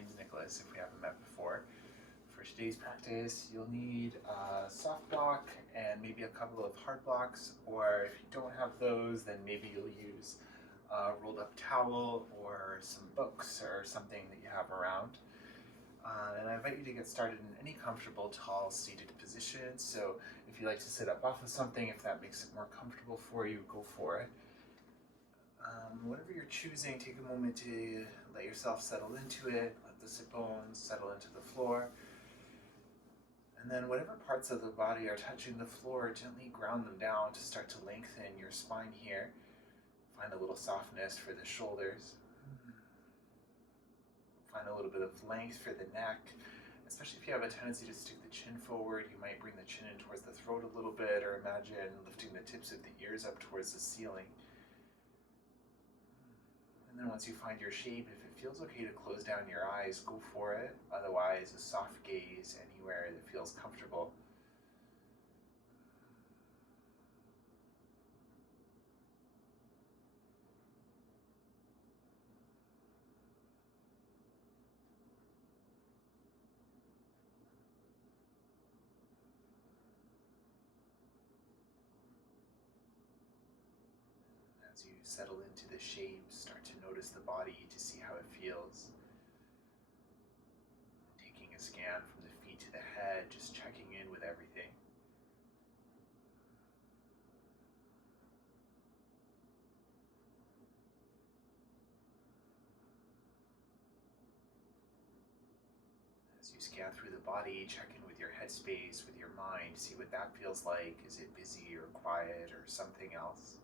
name's Nicholas, if we haven't met before. For today's practice, you'll need a soft block and maybe a couple of hard blocks, or if you don't have those, then maybe you'll use a rolled up towel or some books or something that you have around. And I invite you to get started in any comfortable, tall, seated position. So if you like to sit up off of something, if that makes it more comfortable for you, go for it. Whatever you're choosing, take a moment to let yourself settle into it, let the sit bones settle into the floor. And then whatever parts of the body are touching the floor, gently ground them down to start to lengthen your spine here. Find a little softness for the shoulders. Find a little bit of length for the neck, especially if you have a tendency to stick the chin forward. You might bring the chin in towards the throat a little bit, or imagine lifting the tips of the ears up towards the ceiling. And then once you find your shape, if it feels okay to close down your eyes, go for it. Otherwise, a soft gaze anywhere that feels comfortable. As you settle into the shape, start to notice the body to see how it feels. Taking a scan from the feet to the head, just checking in with everything. As you scan through the body, check in with your headspace, with your mind, see what that feels like. Is it busy or quiet or something else?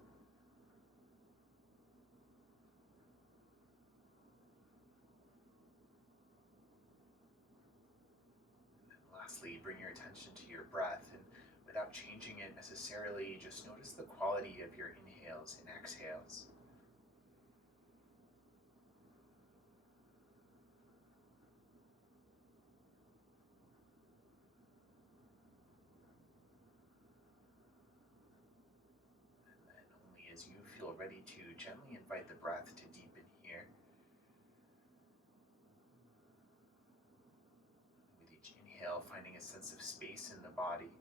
Lastly, bring your attention to your breath, and without changing it necessarily, just notice the quality of your inhales and exhales. And then only as you feel ready to, gently invite the breath to deepen here. With each inhale, finding a sense of space in the body.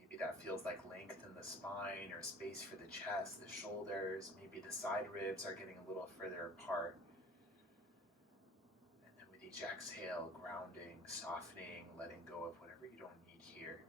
Maybe that feels like length in the spine, or space for the chest, the shoulders. Maybe the side ribs are getting a little further apart. And then with each exhale, grounding, softening, letting go of whatever you don't need here.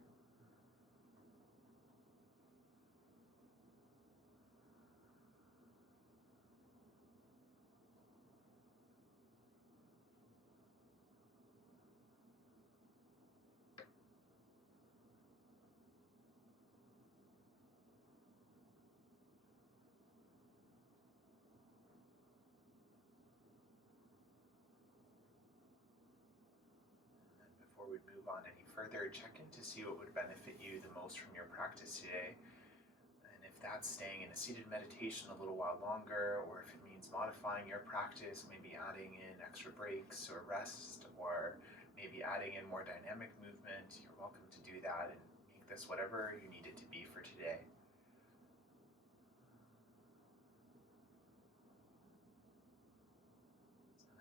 Before we move on any further, check in to see what would benefit you the most from your practice today. And if that's staying in a seated meditation a little while longer, or if it means modifying your practice, maybe adding in extra breaks or rest, or maybe adding in more dynamic movement, you're welcome to do that and make this whatever you need it to be for today.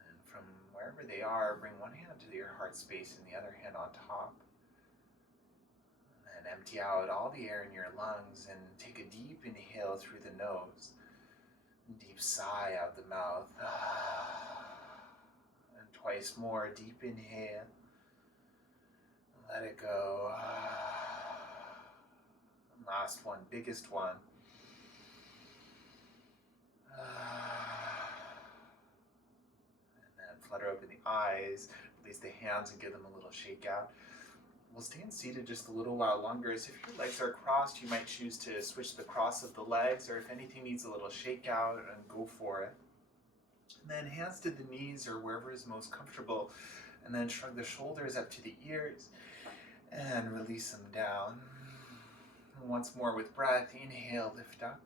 And from wherever they are, bring one hand to your heart space and the other hand on top. And empty out all the air in your lungs and take a deep inhale through the nose. Deep sigh out the mouth. And twice more, deep inhale. Let it go. And last one, biggest one. And then flutter open the eyes, release the hands and give them a little shake out. We'll stand seated just a little while longer. So if your legs are crossed, you might choose to switch the cross of the legs, or if anything needs a little shake out, and go for it. And then hands to the knees or wherever is most comfortable, and then shrug the shoulders up to the ears and release them down. And once more with breath, inhale, lift up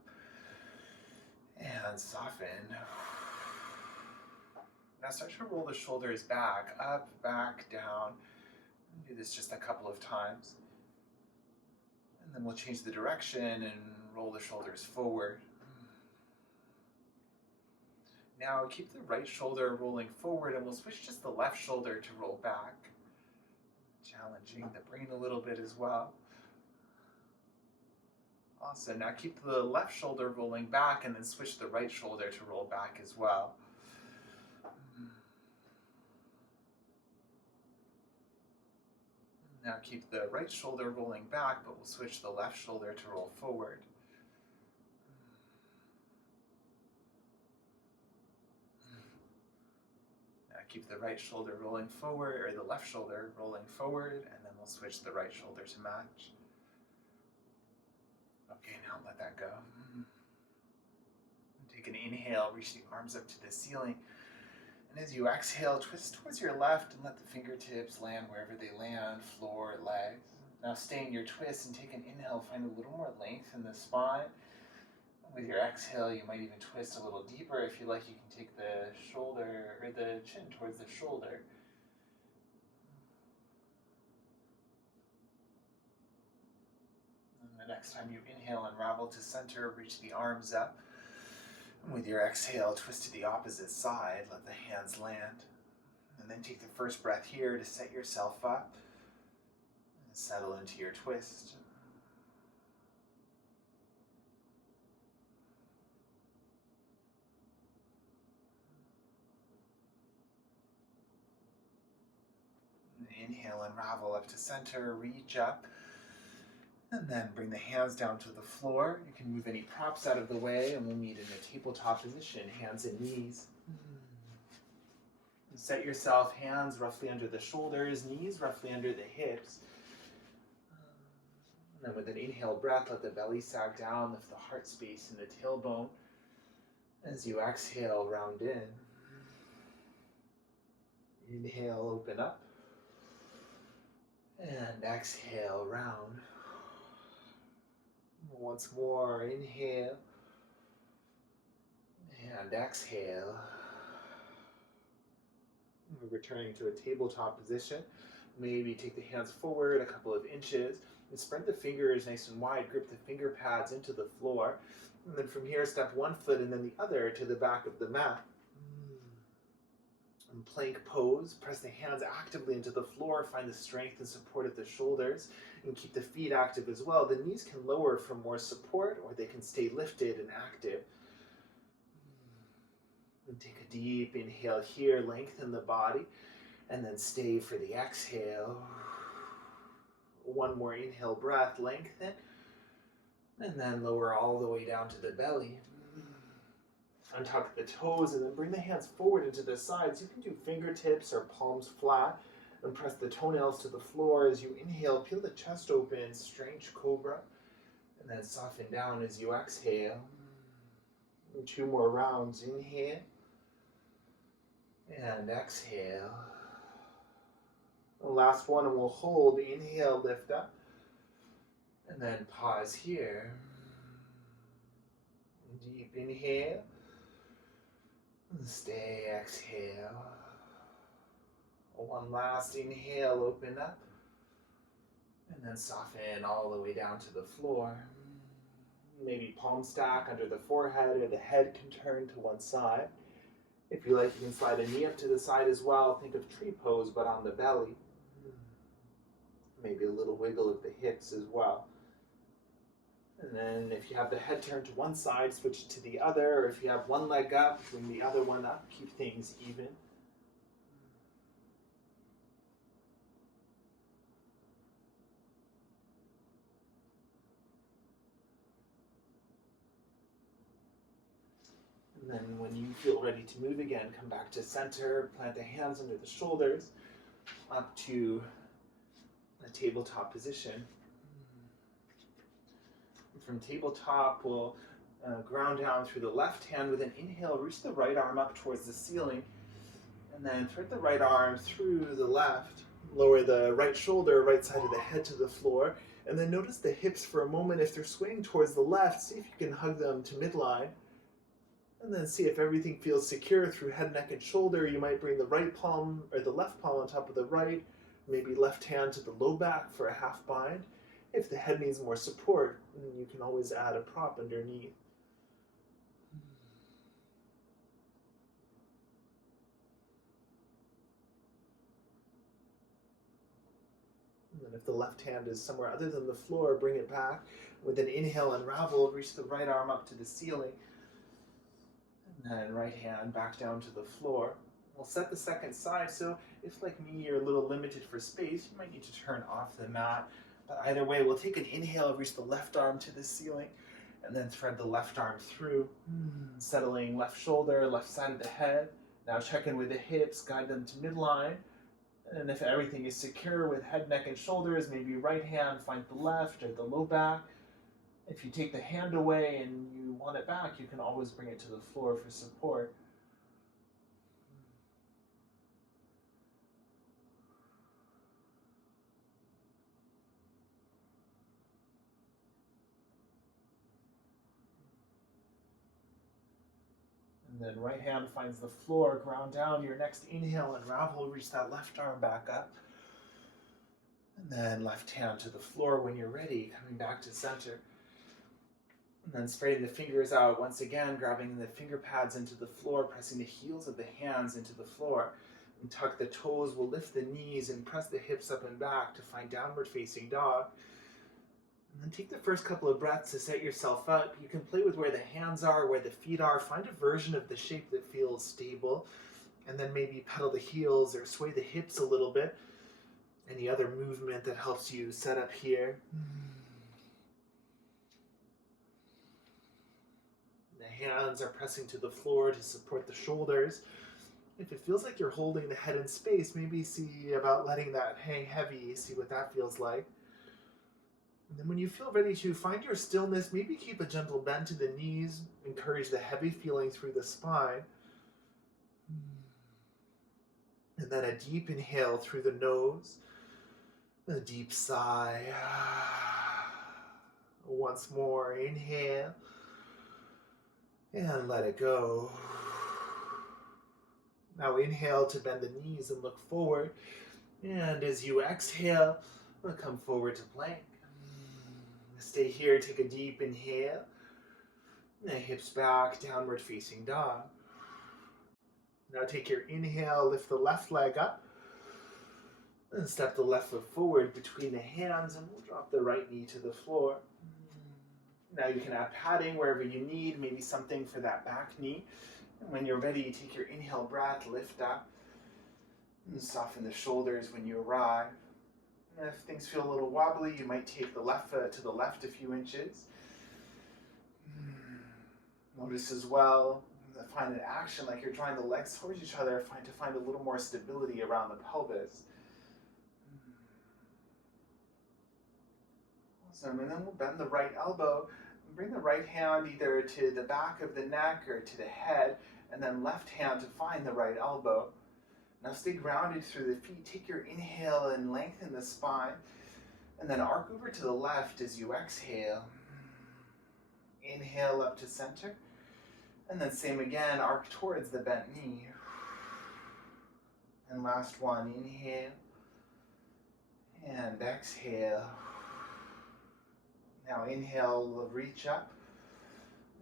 and soften. Now start to roll the shoulders back, up, back, down. Do this just a couple of times. And then we'll change the direction and roll the shoulders forward. Now keep the right shoulder rolling forward, and we'll switch just the left shoulder to roll back, challenging the brain a little bit as well. Awesome. Now keep the left shoulder rolling back, and then switch the right shoulder to roll back as well. Now keep the right shoulder rolling back, but we'll switch the left shoulder to roll forward. Now keep the right shoulder rolling forward, or the left shoulder rolling forward, and then we'll switch the right shoulder to match. Okay, now let that go. Take an inhale, reach the arms up to the ceiling. And as you exhale, twist towards your left and let the fingertips land wherever they land, floor, legs. Now stay in your twist and take an inhale, find a little more length in the spine. With your exhale, you might even twist a little deeper. If you like, you can take the shoulder or the chin towards the shoulder. And the next time you inhale, unravel to center, reach the arms up. With your exhale, twist to the opposite side, let the hands land. And then take the first breath here to set yourself up and settle into your twist. And inhale, unravel up to center, reach up. And then bring the hands down to the floor. You can move any props out of the way, and we'll meet in a tabletop position, hands and knees. And set yourself, hands roughly under the shoulders, knees roughly under the hips. And then with an inhale breath, let the belly sag down, lift the heart space in the tailbone. As you exhale, round in. Inhale, open up. And exhale, round. Once more, inhale and exhale. We're returning to a tabletop position. Maybe take the hands forward a couple of inches and spread the fingers nice and wide. Grip the finger pads into the floor. And then from here, step one foot and then the other to the back of the mat. In plank pose, press the hands actively into the floor, find the strength and support at the shoulders, and keep the feet active as well. The knees can lower for more support, or they can stay lifted and active. And take a deep inhale here, lengthen the body, and then stay for the exhale. One more inhale breath, lengthen, and then lower all the way down to the belly. Untuck the toes and then bring the hands forward into the sides. You can do fingertips or palms flat and press the toenails to the floor. As you inhale, peel the chest open, strange cobra, and then soften down as you exhale. And 2 more rounds. Inhale and exhale. The last one, and we'll hold. Inhale, lift up, and then pause here. Deep inhale. Stay, exhale. One last inhale, open up, and then soften all the way down to the floor. Maybe palm stack under the forehead, or the head can turn to one side. If you like, you can slide a knee up to the side as well. Think of tree pose, but on the belly. Maybe a little wiggle of the hips as well. And then if you have the head turned to one side, switch it to the other, or if you have one leg up, bring the other one up, keep things even. And then when you feel ready to move again, come back to center, plant the hands under the shoulders, up to a tabletop position. From tabletop, we'll ground down through the left hand. With an inhale, reach the right arm up towards the ceiling, and then thread the right arm through the left. Lower the right shoulder, right side of the head to the floor, and then notice the hips for a moment. If they're swaying towards the left, see if you can hug them to midline, and then see if everything feels secure through head, neck, and shoulder. You might bring the right palm or the left palm on top of the right, maybe left hand to the low back for a half bind. If the head needs more support, you can always add a prop underneath. If the left hand is somewhere other than the floor, bring it back. With an inhale, unravel, reach the right arm up to the ceiling. And then right hand back down to the floor. We'll set the second side, so if like me, you're a little limited for space, you might need to turn off the mat. But either way, we'll take an inhale, reach the left arm to the ceiling, and then thread the left arm through, settling left shoulder, left side of the head. Now check in with the hips, guide them to midline. And if everything is secure with head, neck, and shoulders, maybe right hand, find the left or the low back. If you take the hand away and you want it back, you can always bring it to the floor for support. And then right hand finds the floor, ground down. Your next inhale, unravel, reach that left arm back up. And then left hand to the floor when you're ready, coming back to center. And then spreading the fingers out once again, grabbing the finger pads into the floor, pressing the heels of the hands into the floor. And tuck the toes, we'll lift the knees and press the hips up and back to find downward facing dog. And then take the first couple of breaths to set yourself up. You can play with where the hands are, where the feet are. Find a version of the shape that feels stable. And then maybe pedal the heels or sway the hips a little bit. Any other movement that helps you set up here. The hands are pressing to the floor to support the shoulders. If it feels like you're holding the head in space, maybe see about letting that hang heavy, see what that feels like. And then when you feel ready to find your stillness, maybe keep a gentle bend to the knees, encourage the heavy feeling through the spine. And then a deep inhale through the nose, a deep sigh. Once more, inhale, and let it go. Now inhale to bend the knees and look forward. And as you exhale, come forward to plank. Stay here, take a deep inhale. And hips back, downward facing dog. Now take your inhale, lift the left leg up. And step the left foot forward between the hands, and we'll drop the right knee to the floor. Now you can add padding wherever you need, maybe something for that back knee. And when you're ready, take your inhale breath, lift up, and soften the shoulders when you arrive. And if things feel a little wobbly, you might take the left foot to the left a few inches. Notice as well, find an action like you're drawing the legs towards each other, to find a little more stability around the pelvis. Awesome, and then we'll bend the right elbow, and bring the right hand either to the back of the neck or to the head, and then left hand to find the right elbow. Now stay grounded through the feet. Take your inhale and lengthen the spine, and then arc over to the left as you exhale. Inhale up to center, and then same again, arc towards the bent knee. And last one, inhale, and exhale. Now inhale, reach up,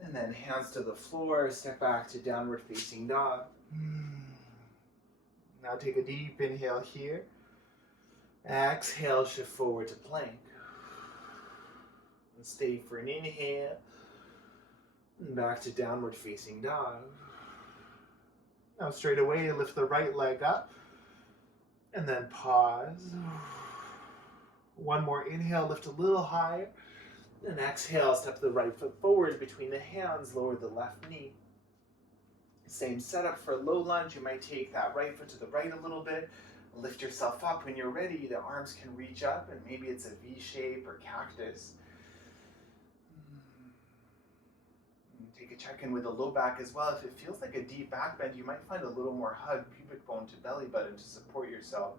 and then hands to the floor, step back to downward facing dog. Now take a deep inhale here. Exhale, shift forward to plank. And stay for an inhale. And back to downward facing dog. Now straight away, lift the right leg up. And then pause. One more inhale, lift a little higher. And exhale, step the right foot forward between the hands, lower the left knee. Same setup for a low lunge. You might take that right foot to the right a little bit. Lift yourself up. When you're ready, the arms can reach up, and maybe it's a V shape or cactus. Take a check-in with the low back as well. If it feels like a deep back bend, you might find a little more hug, pubic bone to belly button to support yourself.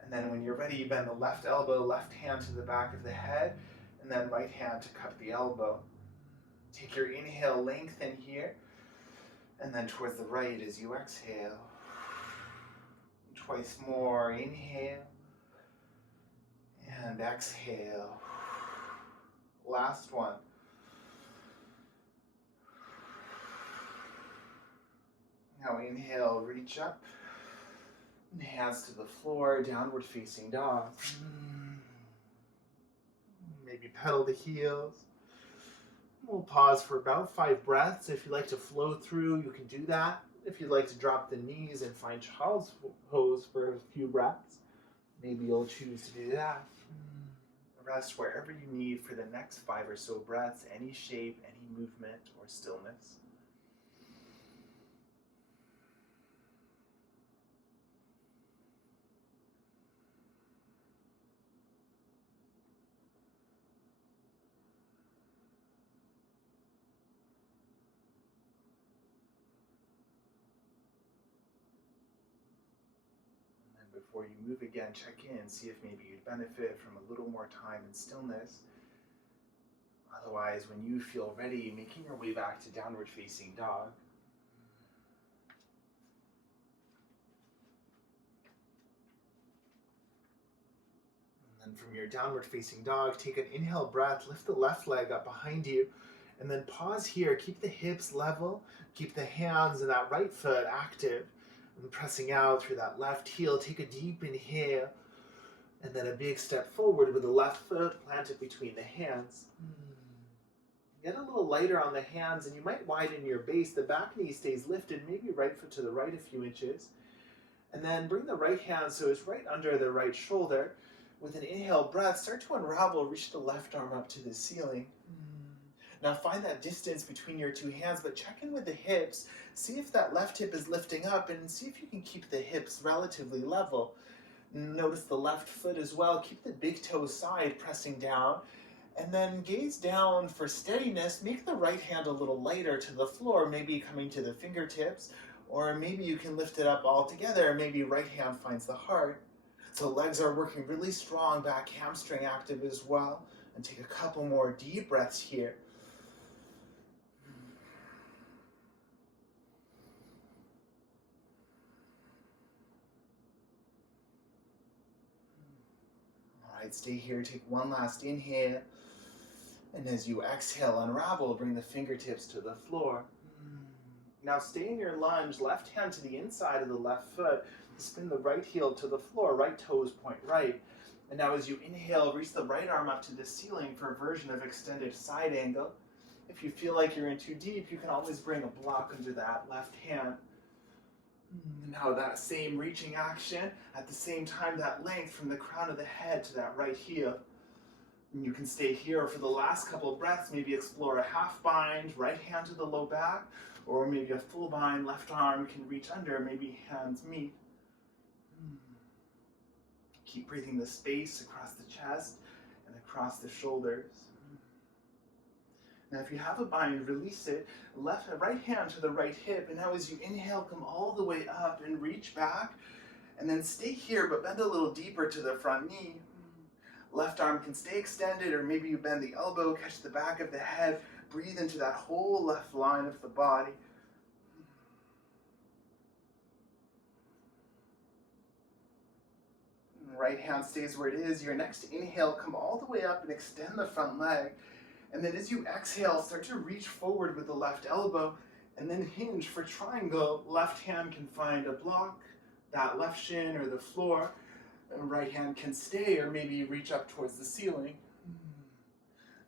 And then when you're ready, you bend the left elbow, left hand to the back of the head, and then right hand to cup the elbow. Take your inhale, lengthen here. And then towards the right as you exhale. Twice more, inhale. And exhale. Last one. Now inhale, reach up. Hands to the floor, downward facing dog. Maybe pedal the heels. We'll pause for about 5 breaths. If you like to flow through, you can do that. If you'd like to drop the knees and find child's pose for a few breaths, maybe you'll choose to do that. Rest wherever you need for the next 5 or so breaths, any shape, any movement, or stillness. Before you move again, check in, see if maybe you'd benefit from a little more time in stillness. Otherwise, when you feel ready, making your way back to downward facing dog. And then from your downward facing dog, take an inhale breath, lift the left leg up behind you, and then pause here. Keep the hips level, keep the hands and that right foot active. And pressing out through that left heel, take a deep inhale, and then a big step forward with the left foot planted between the hands. Get a little lighter on the hands, and you might widen your base. The back knee stays lifted, maybe right foot to the right a few inches. And then bring the right hand so it's right under the right shoulder. With an inhale breath, start to unravel, reach the left arm up to the ceiling. Now find that distance between your two hands, but check in with the hips. See if that left hip is lifting up, and see if you can keep the hips relatively level. Notice the left foot as well. Keep the big toe side pressing down, and then gaze down for steadiness. Make the right hand a little lighter to the floor, maybe coming to the fingertips, or maybe you can lift it up all together. Maybe right hand finds the heart. So legs are working really strong, back hamstring active as well. And take a couple more deep breaths here. Alright, stay here, take one last inhale. And as you exhale, unravel, bring the fingertips to the floor. Now stay in your lunge, left hand to the inside of the left foot. Spin the right heel to the floor, right toes point right. And now as you inhale, reach the right arm up to the ceiling for a version of extended side angle. If you feel like you're in too deep, you can always bring a block under that left hand. Now that same reaching action, at the same time that length from the crown of the head to that right heel. And you can stay here for the last couple of breaths, maybe explore a half bind, right hand to the low back, or maybe a full bind, left arm can reach under, maybe hands meet. Keep breathing the space across the chest and across the shoulders. Now if you have a bind, release it, right hand to the right hip, and now as you inhale, come all the way up and reach back, and then stay here, but bend a little deeper to the front knee. Left arm can stay extended, or maybe you bend the elbow, catch the back of the head, breathe into that whole left line of the body. Right hand stays where it is. Your next inhale, come all the way up and extend the front leg. And then as you exhale, start to reach forward with the left elbow, and then hinge for triangle. Left hand can find a block, that left shin or the floor. And right hand can stay, or maybe reach up towards the ceiling.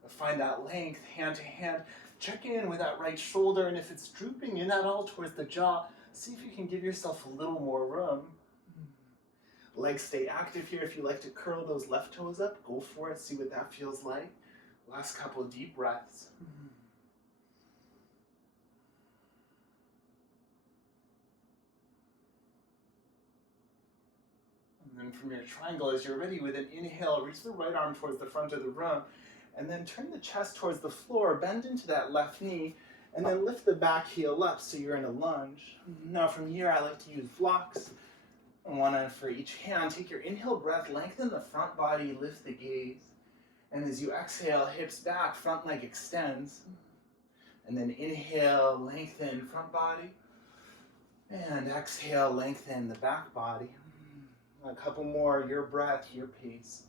Find that length, hand to hand. Check in with that right shoulder, and if it's drooping in at all towards the jaw, see if you can give yourself a little more room. Legs stay active here. If you like to curl those left toes up, go for it. See what that feels like. Last couple of deep breaths. And then from your triangle, as you're ready, with an inhale, reach the right arm towards the front of the room, and then turn the chest towards the floor, bend into that left knee, and then lift the back heel up so you're in a lunge. Now from here, I like to use blocks. One for each hand. Take your inhale breath, lengthen the front body, lift the gaze. And as you exhale, hips back, front leg extends. And then inhale, lengthen front body. And exhale, lengthen the back body. A couple more, your breath, your pace.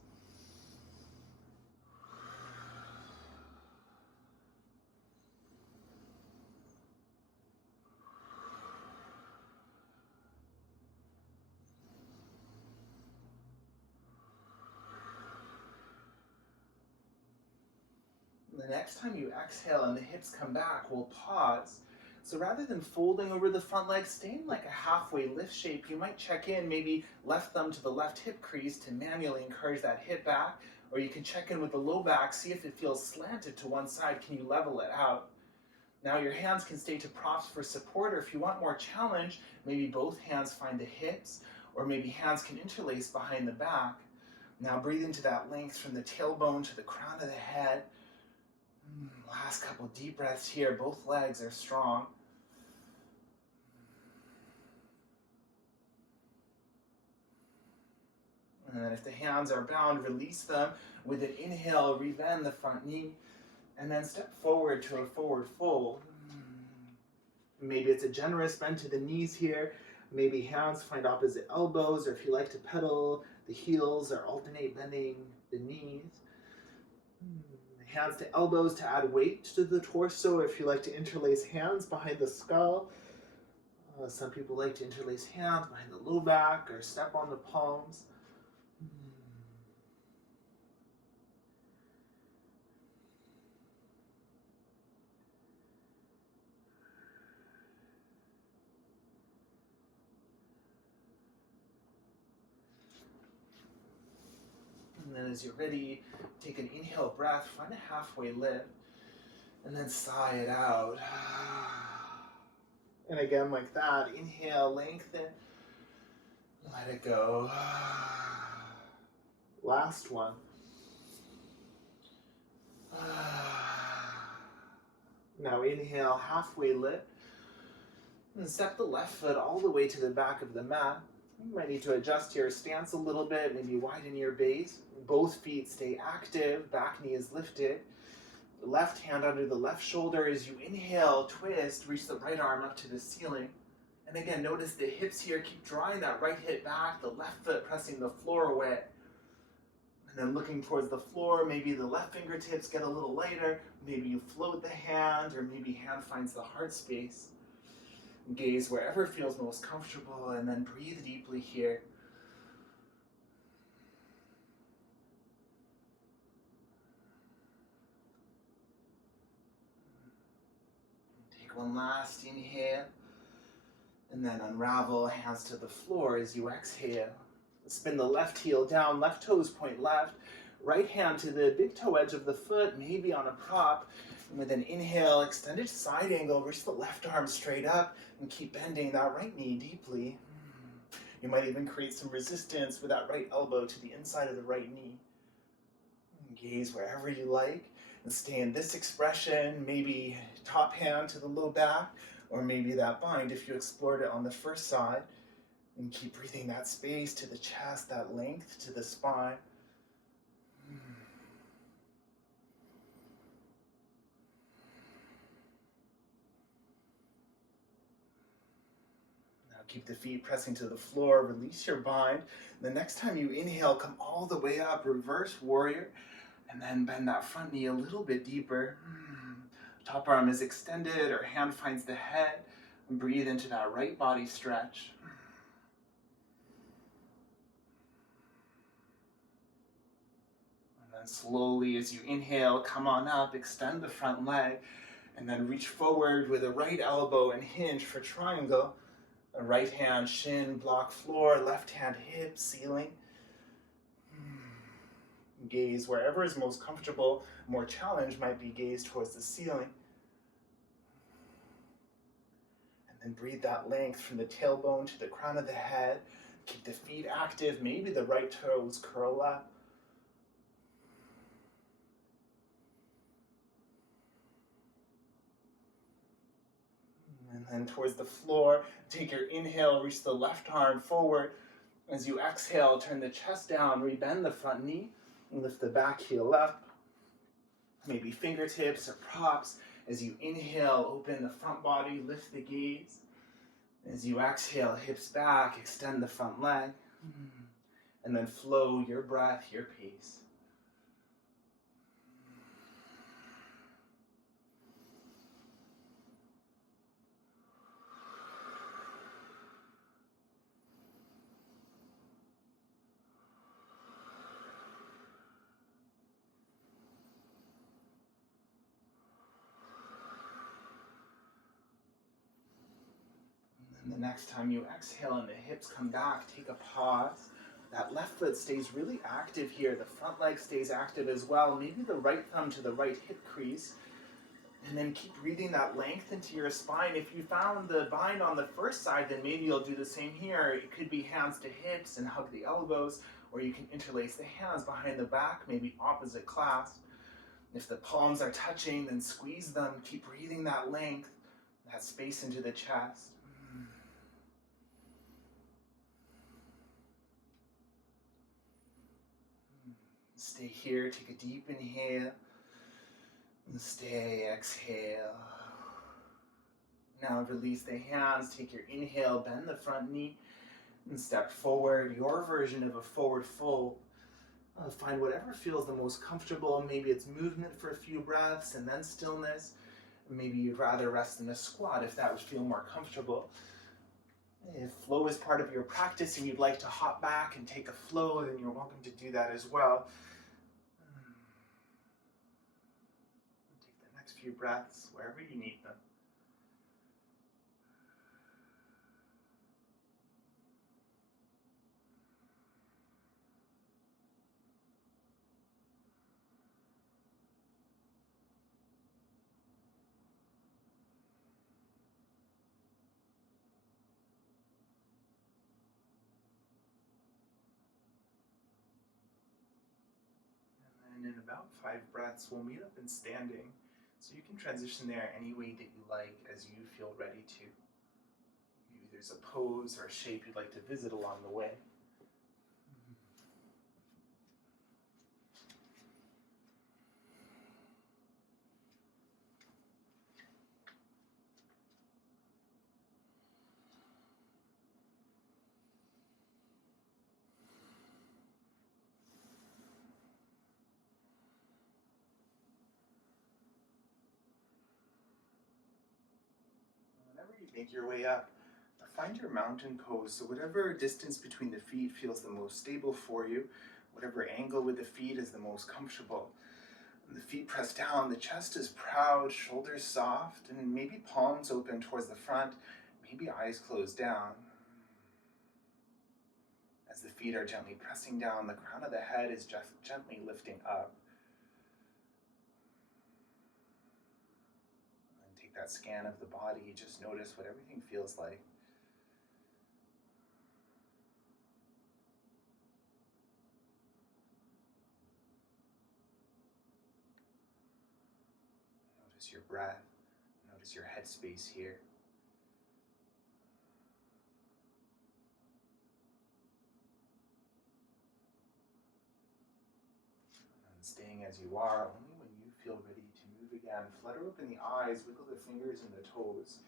The next time you exhale and the hips come back, we'll pause. So rather than folding over the front leg, stay in like a halfway lift shape. You might check in, maybe left thumb to the left hip crease to manually encourage that hip back, or you can check in with the low back, see if it feels slanted to one side. Can you level it out? Now your hands can stay to props for support, or if you want more challenge, maybe both hands find the hips, or maybe hands can interlace behind the back. Now breathe into that length from the tailbone to the crown of the head. Last couple deep breaths here. Both legs are strong. And then if the hands are bound, release them. With an inhale, rebend the front knee. And then step forward to a forward fold. Maybe it's a generous bend to the knees here. Maybe hands find opposite elbows, or if you like to pedal the heels or alternate bending the knees. Hands to elbows to add weight to the torso, if you like to interlace hands behind the skull. Some people like to interlace hands behind the low back or step on the palms. And then as you're ready, take an inhale breath, find a halfway lift, and then sigh it out. And again, like that, inhale, lengthen, let it go. Last one. Now inhale, halfway lift, and step the left foot all the way to the back of the mat. You might need to adjust your stance a little bit, maybe widen your base. Both feet stay active, back knee is lifted. The left hand under the left shoulder. As you inhale, twist, reach the right arm up to the ceiling. And again, notice the hips here, keep drawing that right hip back, the left foot pressing the floor away. And then looking towards the floor, maybe the left fingertips get a little lighter, maybe you float the hand, or maybe hand finds the heart space. Gaze wherever feels most comfortable, and then breathe deeply here. Take one last inhale, and then unravel, hands to the floor as you exhale. Spin the left heel down, left toes point left, right hand to the big toe edge of the foot, maybe on a prop. And with an inhale, extended side angle, reach the left arm straight up and keep bending that right knee deeply. You might even create some resistance with that right elbow to the inside of the right knee. Gaze wherever you like and stay in this expression, maybe top hand to the low back, or maybe that bind if you explored it on the first side. And keep breathing that space to the chest, that length to the spine. Now keep the feet pressing to the floor, release your bind. The next time you inhale, come all the way up, reverse warrior, and then bend that front knee a little bit deeper. Top arm is extended, or hand finds the head. And breathe into that right body stretch. Slowly, as you inhale, come on up, extend the front leg, and then reach forward with a right elbow and hinge for triangle. A right hand, shin, block floor, left hand, hip, ceiling. Gaze wherever is most comfortable. More challenge might be gaze towards the ceiling. And then breathe that length from the tailbone to the crown of the head. Keep the feet active, maybe the right toes curl up. And then towards the floor, take your inhale, reach the left arm forward. As you exhale, turn the chest down, rebend the front knee, and lift the back heel up. Maybe fingertips or props. As you inhale, open the front body, lift the gaze. As you exhale, hips back, extend the front leg. And then flow your breath, your pace. And the next time you exhale and the hips come back, take a pause. That left foot stays really active here. The front leg stays active as well. Maybe the right thumb to the right hip crease. And then keep breathing that length into your spine. If you found the bind on the first side, then maybe you'll do the same here. It could be hands to hips and hug the elbows, or you can interlace the hands behind the back, maybe opposite clasp. If the palms are touching, then squeeze them. Keep breathing that length, that space into the chest. Stay here, take a deep inhale, and stay, exhale. Now release the hands, take your inhale, bend the front knee, and step forward, your version of a forward fold. Find whatever feels the most comfortable. Maybe it's movement for a few breaths and then stillness. Maybe you'd rather rest in a squat if that would feel more comfortable. If flow is part of your practice and you'd like to hop back and take a flow, then you're welcome to do that as well. Take the next few breaths wherever you need them. And in about 5 breaths, we'll meet up in standing. So you can transition there any way that you like as you feel ready to. Maybe there's a pose or a shape you'd like to visit along the way. Make your way up. Find your mountain pose. So whatever distance between the feet feels the most stable for you, whatever angle with the feet is the most comfortable. And the feet press down, the chest is proud, shoulders soft, and maybe palms open towards the front, maybe eyes closed down. As the feet are gently pressing down, the crown of the head is just gently lifting up. That scan of the body, just notice what everything feels like. Notice your breath, notice your headspace here. And staying as you are, only when you feel ready to move again. Flutter open the eyes, wiggle the fingers and the toes.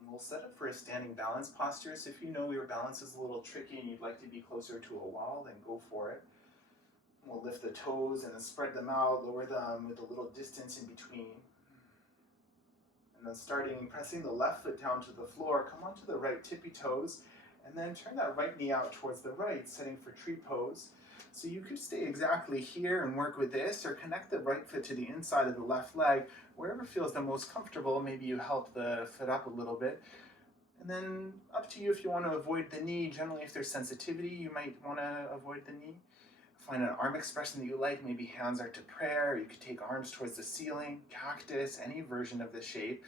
And we'll set up for a standing balance posture. So if you know your balance is a little tricky and you'd like to be closer to a wall, then go for it. We'll lift the toes and then spread them out, lower them with a little distance in between. And then pressing the left foot down to the floor, come onto the right tippy toes, and then turn that right knee out towards the right, setting for tree pose. So you could stay exactly here and work with this, or connect the right foot to the inside of the left leg, wherever feels the most comfortable. Maybe you help the foot up a little bit. And then up to you if you want to avoid the knee. Generally, if there's sensitivity, you might want to avoid the knee. Find an arm expression that you like. Maybe hands are to prayer. You could take arms towards the ceiling, cactus, any version of the shape.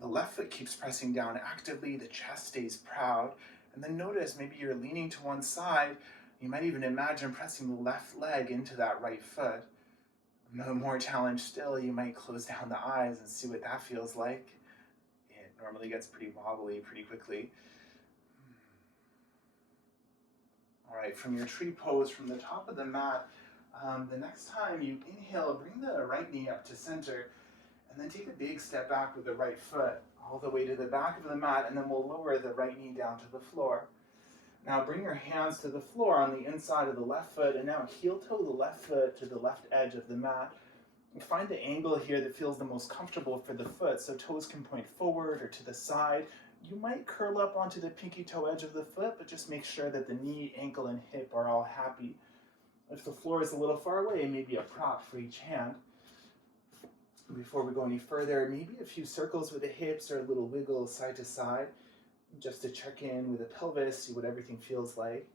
The left foot keeps pressing down actively. The chest stays proud. And then notice maybe you're leaning to one side. You might even imagine pressing the left leg into that right foot. No more challenge still, you might close down the eyes and see what that feels like. It normally gets pretty wobbly pretty quickly. All right, from your tree pose, from the top of the mat, the next time you inhale, bring the right knee up to center, and then take a big step back with the right foot all the way to the back of the mat, and then we'll lower the right knee down to the floor. Now bring your hands to the floor on the inside of the left foot, and now heel toe the left foot to the left edge of the mat. And find the angle here that feels the most comfortable for the foot, so toes can point forward or to the side. You might curl up onto the pinky toe edge of the foot, but just make sure that the knee, ankle, and hip are all happy. If the floor is a little far away, maybe a prop for each hand. Before we go any further, maybe a few circles with the hips or a little wiggle side to side. just to check in with the pelvis, see what everything feels like.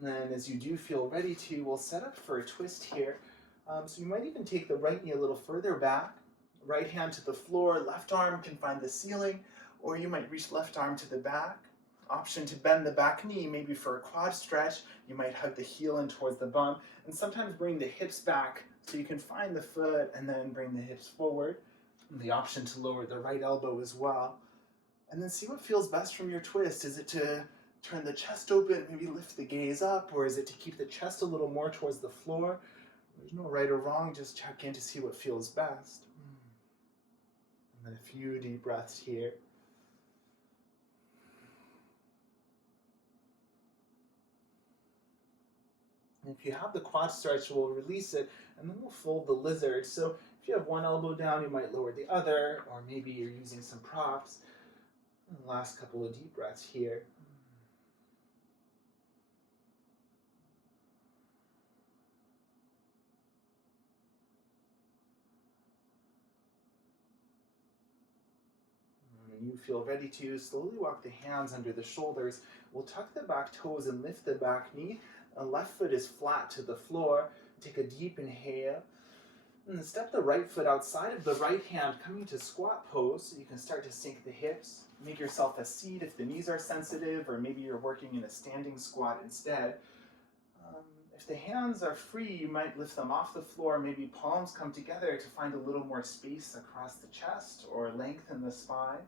And then as you do feel ready to, we'll set up for a twist here. So you might even take the right knee a little further back, right hand to the floor, left arm can find the ceiling, or you might reach left arm to the back. Option to bend the back knee, maybe for a quad stretch. You might hug the heel in towards the bum, and sometimes bring the hips back so you can find the foot and then bring the hips forward. And the option to lower the right elbow as well. And then see what feels best from your twist. Is it to turn the chest open, maybe lift the gaze up, or is it to keep the chest a little more towards the floor? There's no right or wrong, just check in to see what feels best. And then a few deep breaths here. And if you have the quad stretch, we'll release it, and then we'll fold the lizard. So if you have one elbow down, you might lower the other, or maybe you're using some props. And last couple of deep breaths here. When you feel ready to, slowly walk the hands under the shoulders. We'll tuck the back toes and lift the back knee. The left foot is flat to the floor. Take a deep inhale. And then step the right foot outside of the right hand, coming to squat pose, so you can start to sink the hips. Make yourself a seat if the knees are sensitive, or maybe you're working in a standing squat instead. If the hands are free, you might lift them off the floor. Maybe palms come together to find a little more space across the chest or lengthen the spine.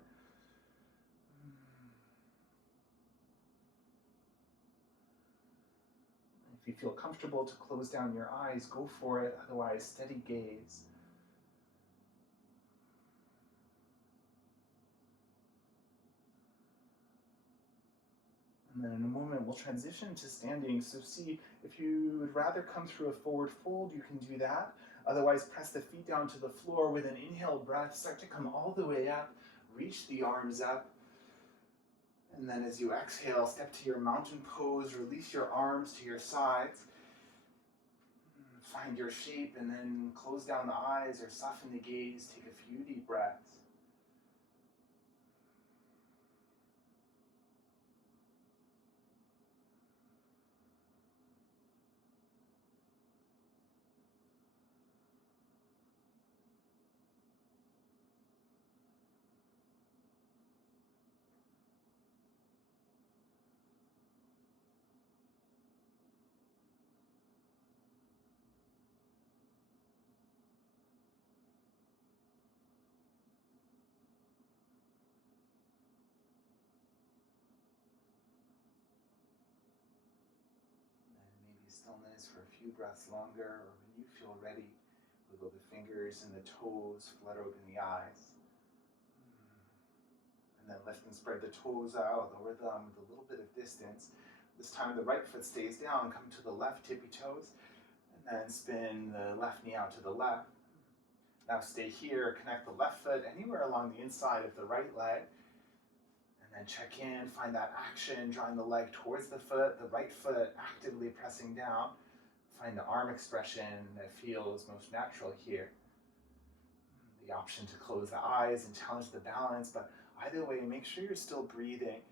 If you feel comfortable to close down your eyes, go for it. Otherwise, steady gaze. And then in a moment, we'll transition to standing. So see, if you would rather come through a forward fold, you can do that. Otherwise, press the feet down to the floor with an inhale breath. Start to come all the way up. Reach the arms up. And then as you exhale, step to your mountain pose. Release your arms to your sides. Find your shape, and then close down the eyes or soften the gaze. Take a few deep breaths. Stillness for a few breaths longer, or when you feel ready, wiggle the fingers and the toes, flutter open the eyes. And then lift and spread the toes out, lower them with a little bit of distance. This time the right foot stays down, come to the left tippy toes, and then spin the left knee out to the left. Now stay here, connect the left foot anywhere along the inside of the right leg. And check in, find that action, drawing the leg towards the foot, the right foot actively pressing down. Find the arm expression that feels most natural here. The option to close the eyes and challenge the balance, but either way, make sure you're still breathing.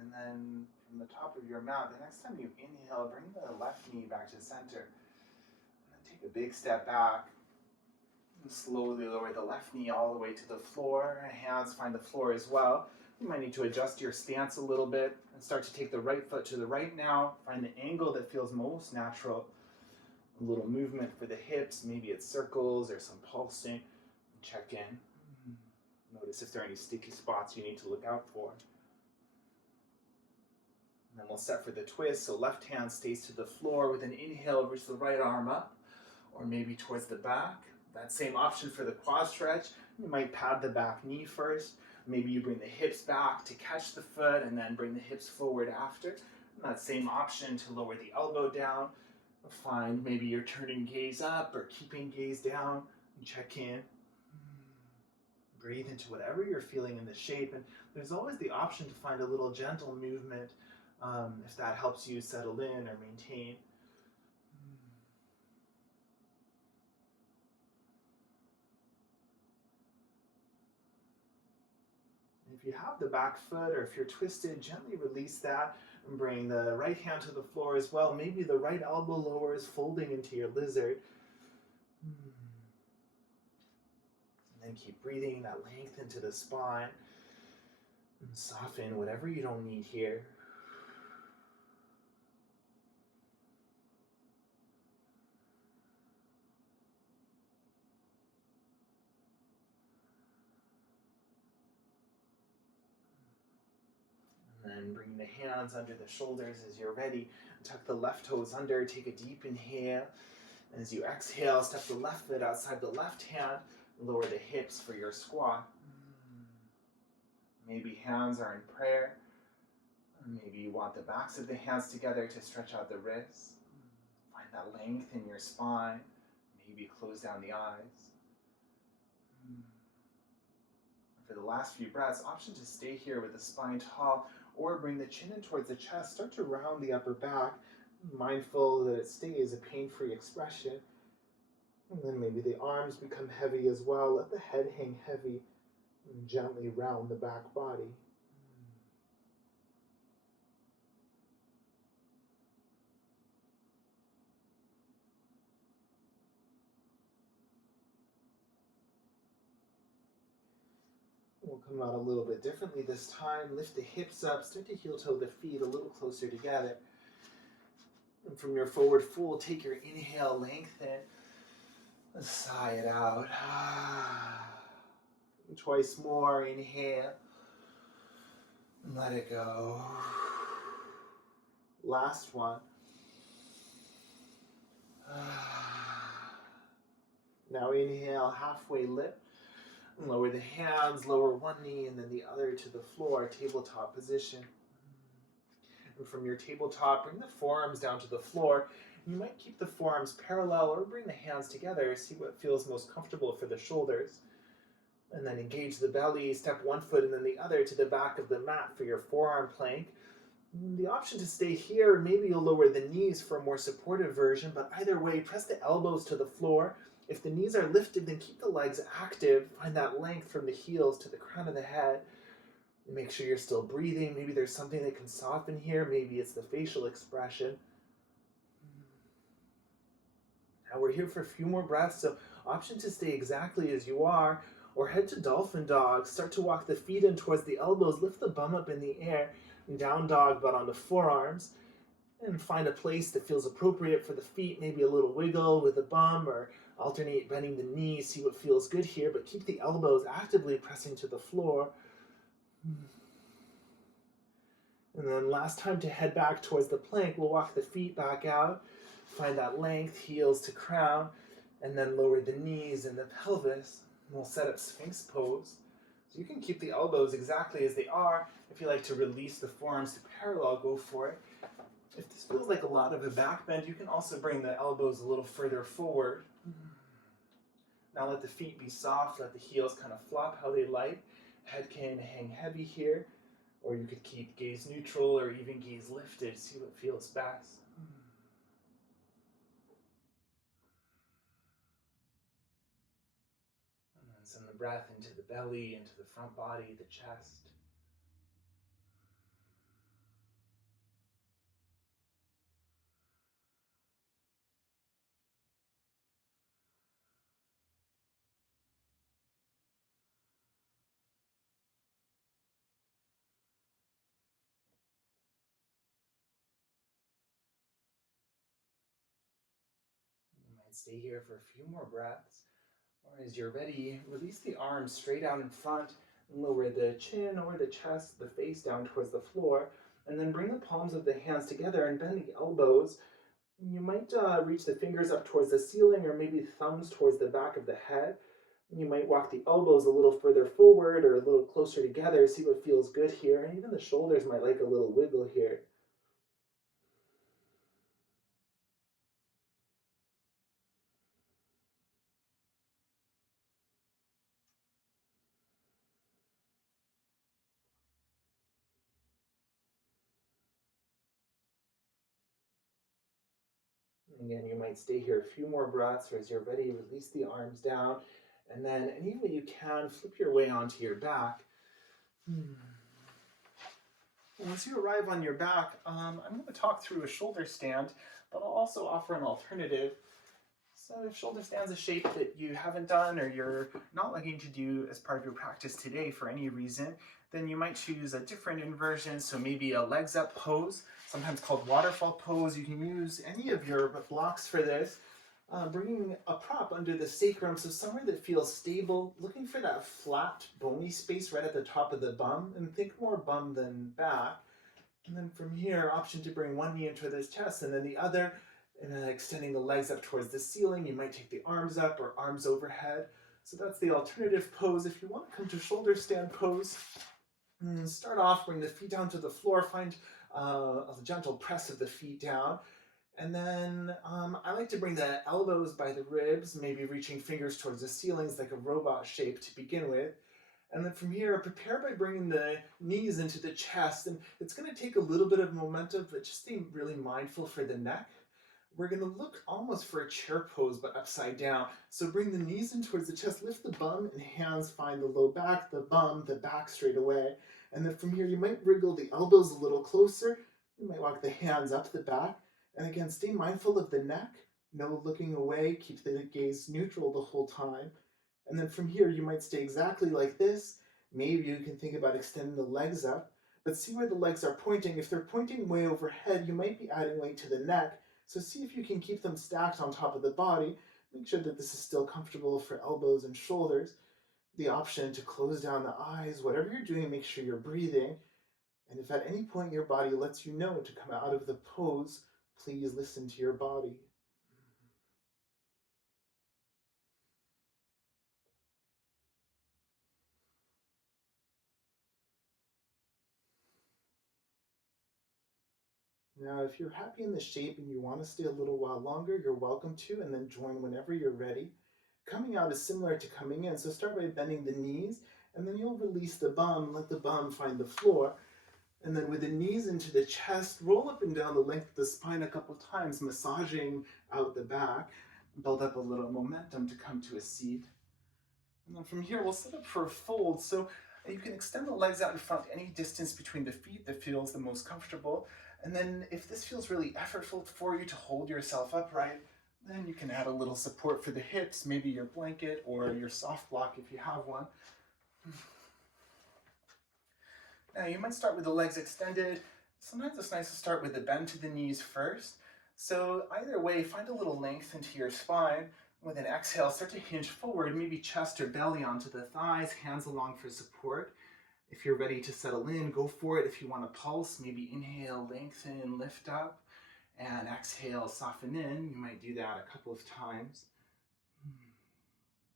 And then from the top of your mat, the next time you inhale, bring the left knee back to center. And then take a big step back. And slowly lower the left knee all the way to the floor. Hands find the floor as well. You might need to adjust your stance a little bit and start to take the right foot to the right now. Find the angle that feels most natural. A little movement for the hips. Maybe it's circles or some pulsing. Check in. Notice if there are any sticky spots you need to look out for. And then we'll set for the twist. So left hand stays to the floor. With an inhale, reach the right arm up, or maybe towards the back. That same option for the quad stretch. You might pad the back knee first. Maybe you bring the hips back to catch the foot, and then bring the hips forward after. And that same option to lower the elbow down. Find maybe you're turning gaze up or keeping gaze down, and check in. Breathe into whatever you're feeling in the shape, and there's always the option to find a little gentle movement if that helps you settle in or maintain. If you have the back foot or if you're twisted, gently release that and bring the right hand to the floor as well. Maybe the right elbow lowers, folding into your lizard. And then keep breathing that length into the spine. And soften whatever you don't need here. And then bring the hands under the shoulders as you're ready. Tuck the left toes under, take a deep inhale. And as you exhale, step the left foot outside the left hand, lower the hips for your squat. Maybe hands are in prayer. Maybe you want the backs of the hands together to stretch out the wrists. Find that length in your spine. Maybe close down the eyes. For the last few breaths, option to stay here with the spine tall or bring the chin in towards the chest. Start to round the upper back, mindful that it stays a pain-free expression. And then maybe the arms become heavy as well. Let the head hang heavy and gently round the back body. We'll come out a little bit differently this time. Lift the hips up, start to heel toe the feet a little closer together. And from your forward fold, take your inhale, lengthen, and sigh it out. And twice more, inhale, and let it go. Last one. Now inhale, halfway lift. Lower the hands, lower one knee and then the other to the floor, tabletop position. And from your tabletop, bring the forearms down to the floor. You might keep the forearms parallel or bring the hands together, see what feels most comfortable for the shoulders. And then engage the belly, step one foot and then the other to the back of the mat for your forearm plank. The option to stay here, maybe you'll lower the knees for a more supportive version, but either way, press the elbows to the floor. If the knees are lifted, then keep the legs active. Find that length from the heels to the crown of the head. Make sure you're still breathing. Maybe there's something that can soften here. Maybe it's the facial expression. Now we're here for a few more breaths, so option to stay exactly as you are, or head to dolphin dog. Start to walk the feet in towards the elbows. Lift the bum up in the air. Down dog, but on the forearms. And find a place that feels appropriate for the feet. Maybe a little wiggle with the bum, or alternate bending the knees, see what feels good here, but keep the elbows actively pressing to the floor. And then last time to head back towards the plank, we'll walk the feet back out, find that length, heels to crown, and then lower the knees and the pelvis. And we'll set up Sphinx pose. So you can keep the elbows exactly as they are. If you like to release the forearms to parallel, go for it. If this feels like a lot of a back bend, you can also bring the elbows a little further forward. Now let the feet be soft, let the heels kind of flop how they like. Head can hang heavy here, or you could keep gaze neutral or even gaze lifted, see what feels best. And then send the breath into the belly, into the front body, the chest. Stay here for a few more breaths. Or as you're ready, release the arms straight out in front and lower the chin or the chest, the face down towards the floor, and then bring the palms of the hands together and bend the elbows. You might reach the fingers up towards the ceiling or maybe thumbs towards the back of the head. You might walk the elbows a little further forward or a little closer together, see what feels good here. And even the shoulders might like a little wiggle here. Again, you might stay here a few more breaths, or as you're ready, release the arms down. And then any way you can, flip your way onto your back. Once you arrive on your back, I'm going to talk through a shoulder stand, but I'll also offer an alternative. So if shoulder stand's a shape that you haven't done or you're not looking to do as part of your practice today for any reason, then you might choose a different inversion, so maybe a legs up pose, sometimes called waterfall pose. You can use any of your blocks for this. Bringing a prop under the sacrum, so somewhere that feels stable, looking for that flat, bony space right at the top of the bum, and think more bum than back. And then from here, option to bring one knee into the chest and then the other, and then extending the legs up towards the ceiling. You might take the arms up or arms overhead. So that's the alternative pose. If you want to come to shoulder stand pose, start off, bring the feet down to the floor, find a gentle press of the feet down. And then I like to bring the elbows by the ribs, maybe reaching fingers towards the ceilings like a robot shape to begin with. And then from here, prepare by bringing the knees into the chest. And it's going to take a little bit of momentum, but just stay really mindful for the neck. We're going to look almost for a chair pose, but upside down. So bring the knees in towards the chest, lift the bum, and hands find the low back, the bum, the back straight away. And then from here, you might wriggle the elbows a little closer. You might walk the hands up the back. And again, stay mindful of the neck. No looking away. Keep the gaze neutral the whole time. And then from here, you might stay exactly like this. Maybe you can think about extending the legs up, but see where the legs are pointing. If they're pointing way overhead, you might be adding weight to the neck. So see if you can keep them stacked on top of the body. Make sure that this is still comfortable for elbows and shoulders. The option to close down the eyes. Whatever you're doing, make sure you're breathing. And if at any point your body lets you know to come out of the pose, please listen to your body. Now, if you're happy in the shape and you want to stay a little while longer, you're welcome to, and then join whenever you're ready. Coming out is similar to coming in, so start by bending the knees, and then you'll release the bum, let the bum find the floor. And then with the knees into the chest, roll up and down the length of the spine a couple times, massaging out the back. Build up a little momentum to come to a seat. And then from here, we'll set up for a fold. So you can extend the legs out in front any distance between the feet that feels the most comfortable. And then if this feels really effortful for you to hold yourself upright, then you can add a little support for the hips, maybe your blanket or your soft block if you have one. Now you might start with the legs extended. Sometimes it's nice to start with the bend to the knees first. So either way, find a little length into your spine. With an exhale, start to hinge forward, maybe chest or belly onto the thighs, hands along for support. If you're ready to settle in, go for it. If you want to pulse, maybe inhale, lengthen, lift up, and exhale, soften in. You might do that a couple of times.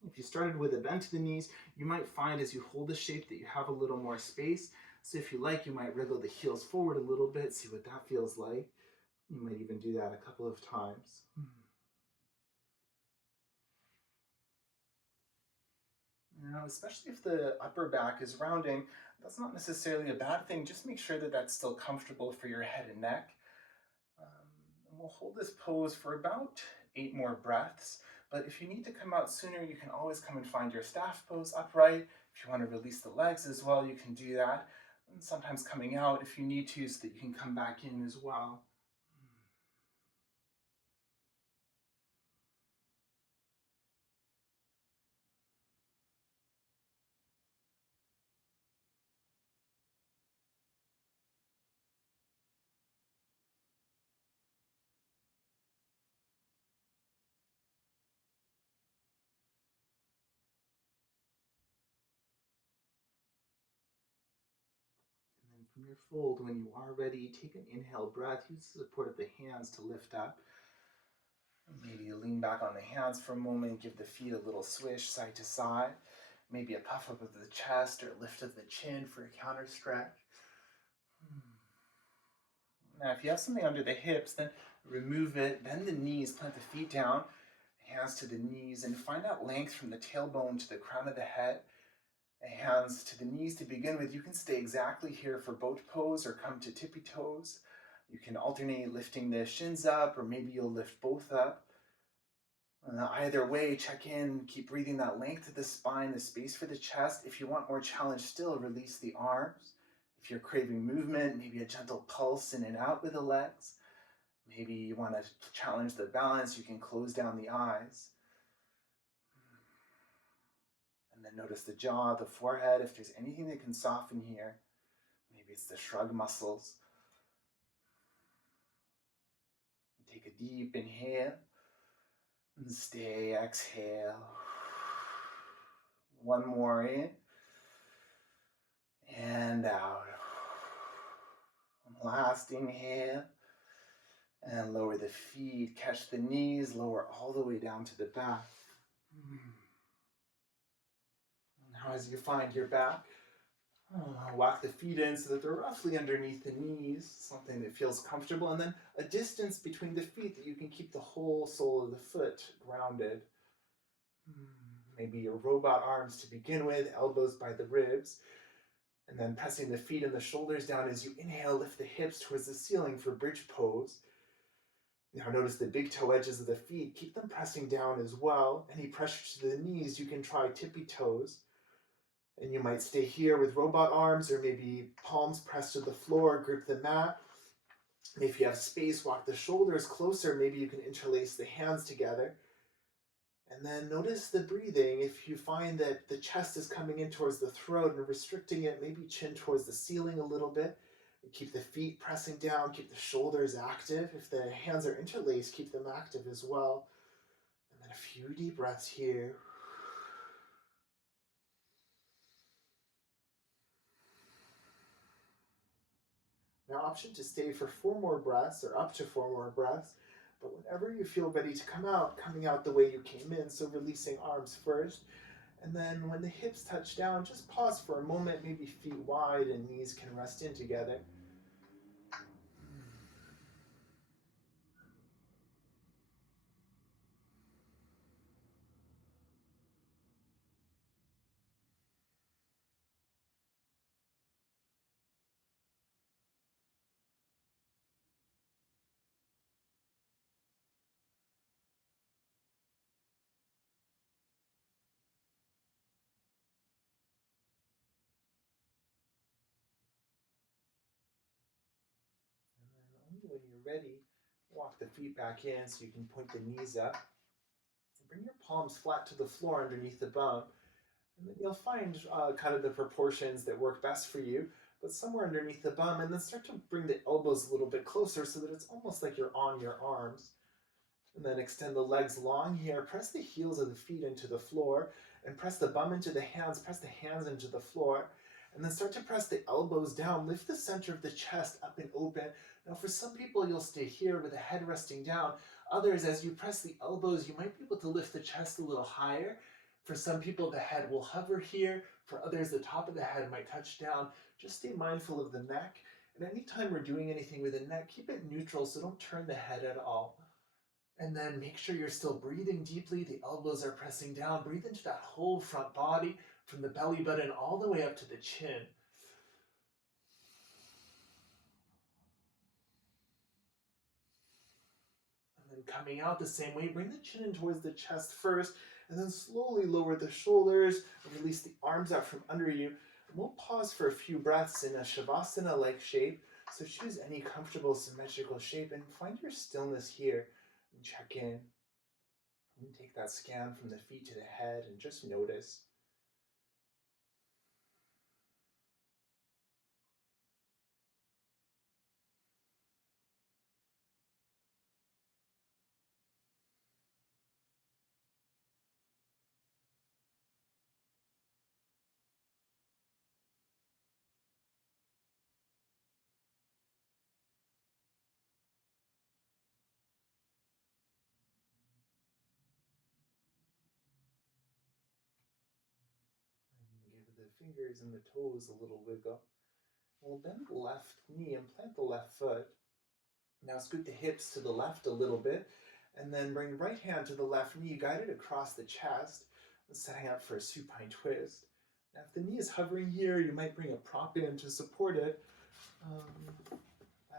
If you started with a bend to the knees, you might find as you hold the shape that you have a little more space. So if you like, you might wriggle the heels forward a little bit, see what that feels like. You might even do that a couple of times. Now, especially if the upper back is rounding, that's not necessarily a bad thing. Just make sure that that's still comfortable for your head and neck. And we'll hold this pose for about 8 more breaths. But if you need to come out sooner, you can always come and find your staff pose upright. If you want to release the legs as well, you can do that. And sometimes coming out if you need to so that you can come back in as well. From your fold, when you are ready, take an inhale breath. Use the support of the hands to lift up. Maybe you lean back on the hands for a moment, give the feet a little swish side to side. Maybe a puff up of the chest or lift of the chin for a counter stretch. Now, if you have something under the hips, then remove it, bend the knees, plant the feet down, hands to the knees, and find that length from the tailbone to the crown of the head. Hands to the knees to begin with. You can stay exactly here for boat pose or come to tippy toes. You can alternate lifting the shins up, or maybe you'll lift both up. Either way, check in, keep breathing that length of the spine, the space for the chest. If you want more challenge still, release the arms. If you're craving movement, maybe a gentle pulse in and out with the legs. Maybe you want to challenge the balance, you can close down the eyes. And then notice the jaw, the forehead, if there's anything that can soften here. Maybe it's the shrug muscles. Take a deep inhale and stay, exhale. One more in and out. Last inhale and lower the feet, catch the knees, lower all the way down to the back. Now as you find your back, walk the feet in so that they're roughly underneath the knees, something that feels comfortable, and then a distance between the feet that you can keep the whole sole of the foot grounded. Maybe your robot arms to begin with, elbows by the ribs, and then pressing the feet and the shoulders down as you inhale, lift the hips towards the ceiling for bridge pose. Now notice the big toe edges of the feet, keep them pressing down as well. Any pressure to the knees, you can try tippy toes. And you might stay here with robot arms, or maybe palms pressed to the floor, grip the mat. If you have space, walk the shoulders closer. Maybe you can interlace the hands together. And then notice the breathing. If you find that the chest is coming in towards the throat and restricting it, maybe chin towards the ceiling a little bit. Keep the feet pressing down, keep the shoulders active. If the hands are interlaced, keep them active as well. And then a few deep breaths here. Now, option to stay for 4 more breaths, or up to 4 more breaths, but whenever you feel ready to coming out the way you came in, so releasing arms first, and then when the hips touch down, just pause for a moment, maybe feet wide and knees can rest in together. When you're ready, walk the feet back in so you can point the knees up. Bring your palms flat to the floor underneath the bum. And then you'll find kind of the proportions that work best for you, but somewhere underneath the bum. And then start to bring the elbows a little bit closer so that it's almost like you're on your arms. And then extend the legs long here. Press the heels of the feet into the floor and press the bum into the hands. Press the hands into the floor. And then start to press the elbows down. Lift the center of the chest up and open. Now for some people, you'll stay here with the head resting down. Others, as you press the elbows, you might be able to lift the chest a little higher. For some people, the head will hover here. For others, the top of the head might touch down. Just stay mindful of the neck. And anytime we're doing anything with the neck, keep it neutral, so don't turn the head at all. And then make sure you're still breathing deeply. The elbows are pressing down. Breathe into that whole front body, from the belly button all the way up to the chin. And then coming out the same way, bring the chin in towards the chest first, and then slowly lower the shoulders, release the arms out from under you. And we'll pause for a few breaths in a Shavasana-like shape. So choose any comfortable symmetrical shape and find your stillness here. And check in. And take that scan from the feet to the head and just notice. Give the fingers and the toes a little wiggle. We'll bend the left knee and plant the left foot. Now scoot the hips to the left a little bit, and then bring the right hand to the left knee, guided across the chest, and setting up for a supine twist. Now if the knee is hovering here, you might bring a prop in to support it.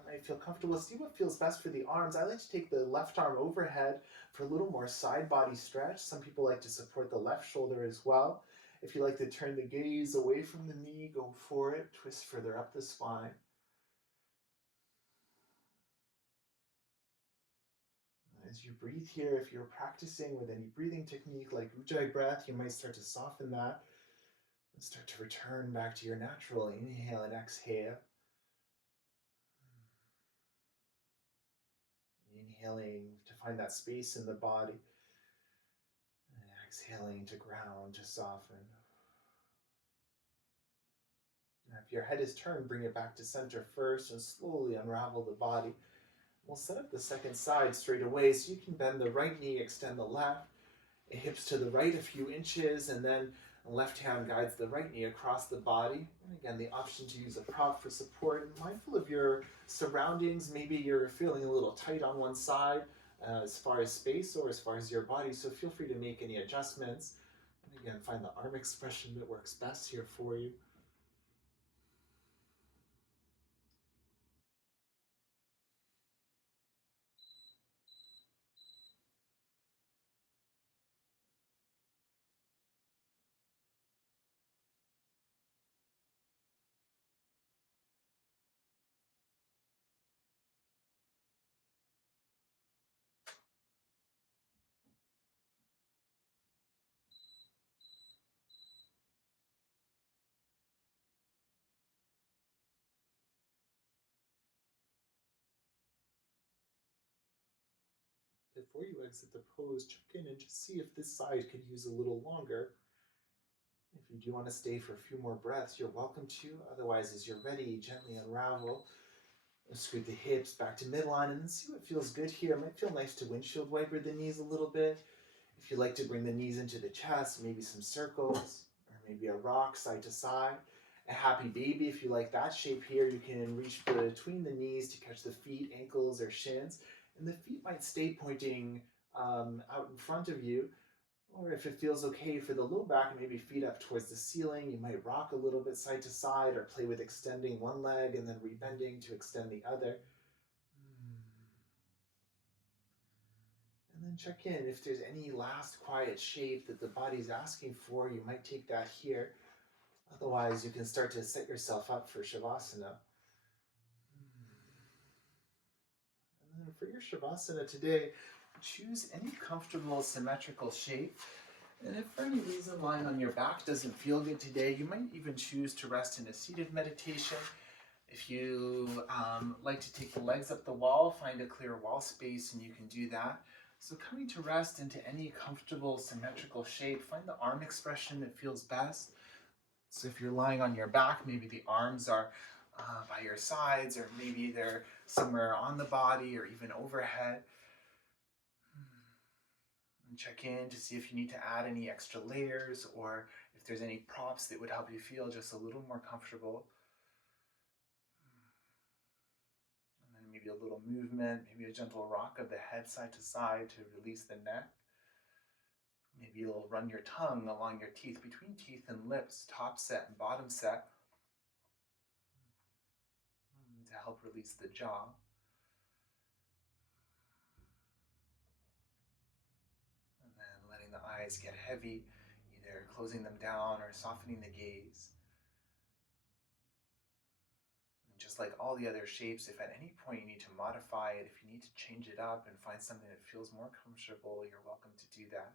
That might feel comfortable. See what feels best for the arms. I like to take the left arm overhead for a little more side body stretch. Some people like to support the left shoulder as well. If you like to turn the gaze away from the knee, go for it. Twist further up the spine. As you breathe here, if you're practicing with any breathing technique like Ujjayi breath, you might start to soften that and start to return back to your natural inhale and exhale. Inhaling to find that space in the body, and exhaling to ground, to soften. Now, if your head is turned, bring it back to center first and slowly unravel the body. We'll set up the second side straight away so you can bend the right knee, extend the left, hips to the right a few inches, and then the left hand guides the right knee across the body. And again, the option to use a prop for support. And mindful of your surroundings. Maybe you're feeling a little tight on one side as far as space or as far as your body, so feel free to make any adjustments. And again, find the arm expression that works best here for you. Before you exit the pose, check in and just see if this side could use a little longer. If you do want to stay for a few more breaths, you're welcome to. Otherwise, as you're ready, gently unravel. Scoot the hips back to midline and then see what feels good here. It might feel nice to windshield wiper the knees a little bit. If you like to bring the knees into the chest, maybe some circles, or maybe a rock side to side. A happy baby, if you like that shape here, you can reach between the knees to catch the feet, ankles, or shins. And the feet might stay pointing out in front of you. Or if it feels okay for the low back, maybe feet up towards the ceiling, you might rock a little bit side to side or play with extending one leg and then rebending to extend the other. And then check in. If there's any last quiet shape that the body's asking for, you might take that here. Otherwise, you can start to set yourself up for Shavasana. And then for your Shavasana today, choose any comfortable symmetrical shape. And if for any reason lying on your back doesn't feel good today, you might even choose to rest in a seated meditation. If you like to take the legs up the wall, find a clear wall space and you can do that. So coming to rest into any comfortable symmetrical shape, find the arm expression that feels best. So if you're lying on your back, maybe the arms are by your sides, or maybe they're somewhere on the body or even overhead. And check in to see if you need to add any extra layers or if there's any props that would help you feel just a little more comfortable. And then maybe a little movement, maybe a gentle rock of the head side to side to release the neck. Maybe you'll run your tongue along your teeth, between teeth and lips, top set and bottom set, to help release the jaw. And then letting the eyes get heavy, either closing them down or softening the gaze. And just like all the other shapes, if at any point you need to modify it, if you need to change it up and find something that feels more comfortable, you're welcome to do that.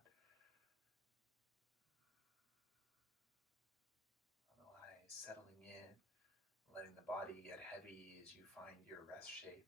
Otherwise, settling in, letting the body get heavy as you find your rest shape.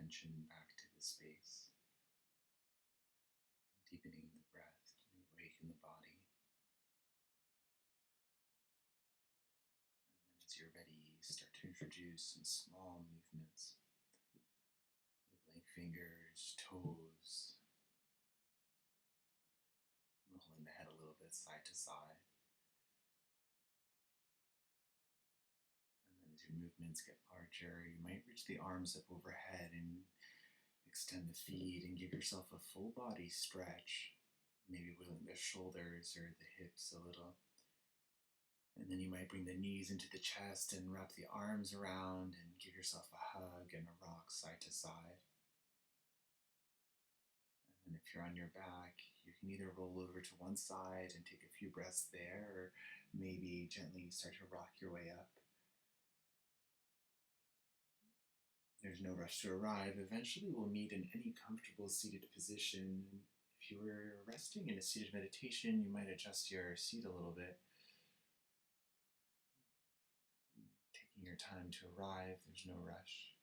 attention back to the space, deepening the breath to awaken the body. And then as you're ready, start to introduce some small movements, wiggling fingers, toes, rolling the head a little bit side to side. And then as your movements get larger, you might reach the arms up overhead and extend the feet and give yourself a full body stretch, maybe wiggling the shoulders or the hips a little. And then you might bring the knees into the chest and wrap the arms around and give yourself a hug and a rock side to side. And if you're on your back, you can either roll over to one side and take a few breaths there, or maybe gently start to rock your way up. There's no rush to arrive. Eventually we'll meet in any comfortable seated position. If you were resting in a seated meditation, you might adjust your seat a little bit. Taking your time to arrive, there's no rush.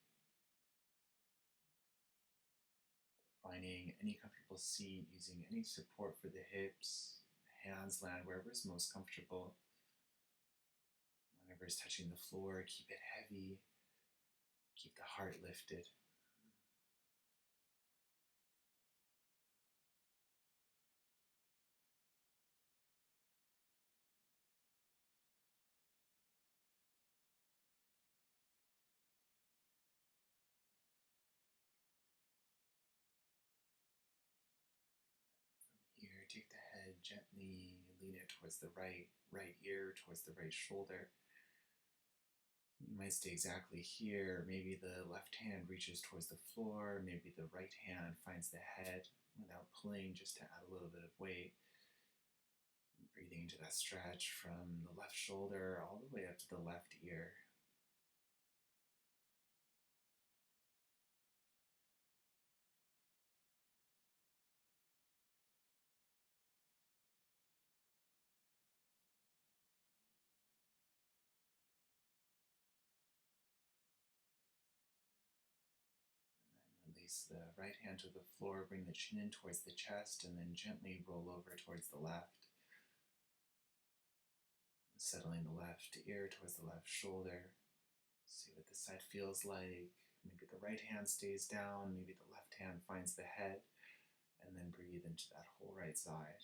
Finding any comfortable seat, using any support for the hips, hands land wherever is most comfortable. Whatever is touching the floor, keep it heavy. Keep the heart lifted. From here, take the head gently, lean it towards the right ear, towards the right shoulder. You might stay exactly here. Maybe the left hand reaches towards the floor. Maybe the right hand finds the head without pulling, just to add a little bit of weight. Breathing into that stretch from the left shoulder all the way up to the left ear. Release the right hand to the floor, bring the chin in towards the chest, and then gently roll over towards the left. Settling the left ear towards the left shoulder. See what this side feels like. Maybe the right hand stays down, maybe the left hand finds the head, and then breathe into that whole right side.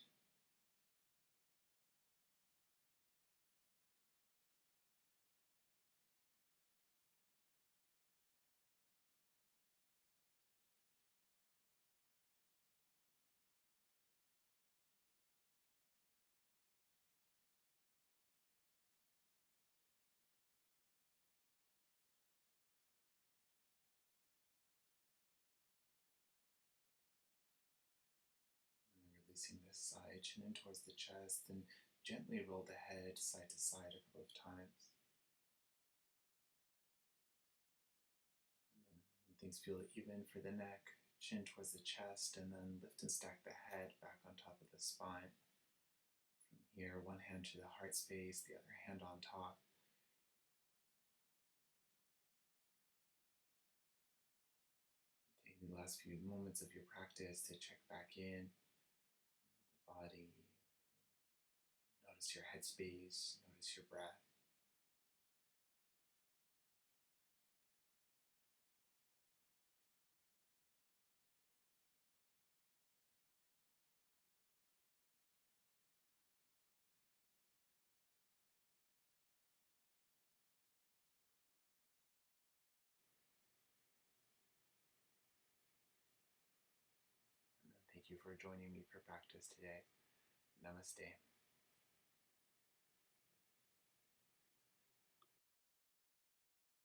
Releasing this side, chin in towards the chest, and gently roll the head side to side a couple of times. And then when things feel even for the neck, chin towards the chest, and then lift and stack the head back on top of the spine. From here, one hand to the heart space, the other hand on top. Take the last few moments of your practice to check back in the body. Notice your headspace, notice your breath. And then thank you for joining me for practice today. Namaste.